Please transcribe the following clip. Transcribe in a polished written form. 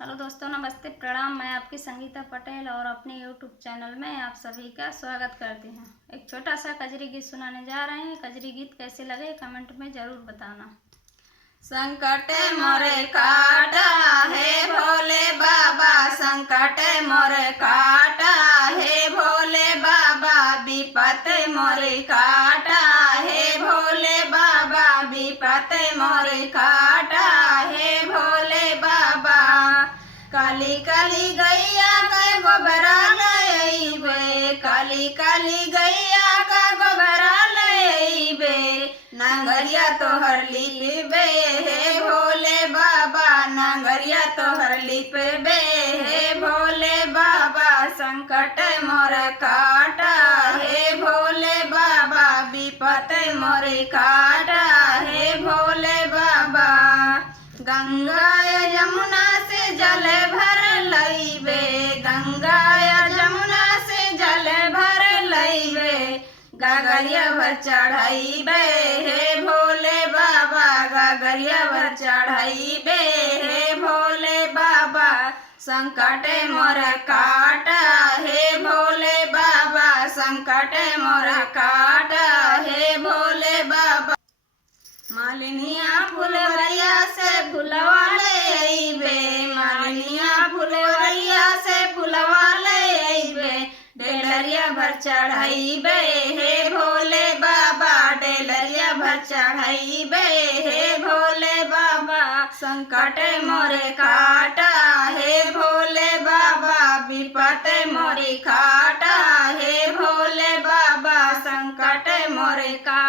Hello दोस्तों, नमस्ते, प्रणाम। मैं आपकी संगीता पटेल और अपने यूट्यूब चैनल में आप सभी का स्वागत करती हूँ। एक छोटा सा कजरी गीत सुनाने जा रहे हैं। कजरी गीत कैसे लगे कमेंट में ज़रूर बताना। संकट मोरे काटा है भोले बाबा, संकट मोरे काटा है भोले बाबा, विपत मोरे काटा है भोले बाबा, विपत मोरे काटा है भोले बाबा। काली काली गैया का गोबरा लईबे, काली काली गैया का गोबरा लईबे, नांगरिया तोहर लिपबे हे भोले बाबा, नांगरिया तोहर लिपबे हे भोले बाबा। संकट मोर काटा हे भोले बाबा, विपत मोर काटा हे भोले बाबा। गंगा यमुना से जल भर लईबे, गंगा यमुना से जल भर लईबे, गागरिया भर चढ़ाईबे हे भोले बाबा, गागरिया भर चढ़ाईबे हे भोले बाबा। संकट मोर काटा हे भोले बाबा, संकट मोर काटा हे भोले बाबा। मालिनिया फुलवरिया से फुलवा ले अइबे, मालिनिया फुलवरिया से फुलवा ले अइबे, डेलरिया भर चढ़ाईबे हे भोले बाबा, डेलरिया भर चढ़ाईबे हे भोले बाबा। संकट मोरे काटा हे भोले बाबा, विपत मोरे काटा हे भोले बाबा, संकट मोरे काटा।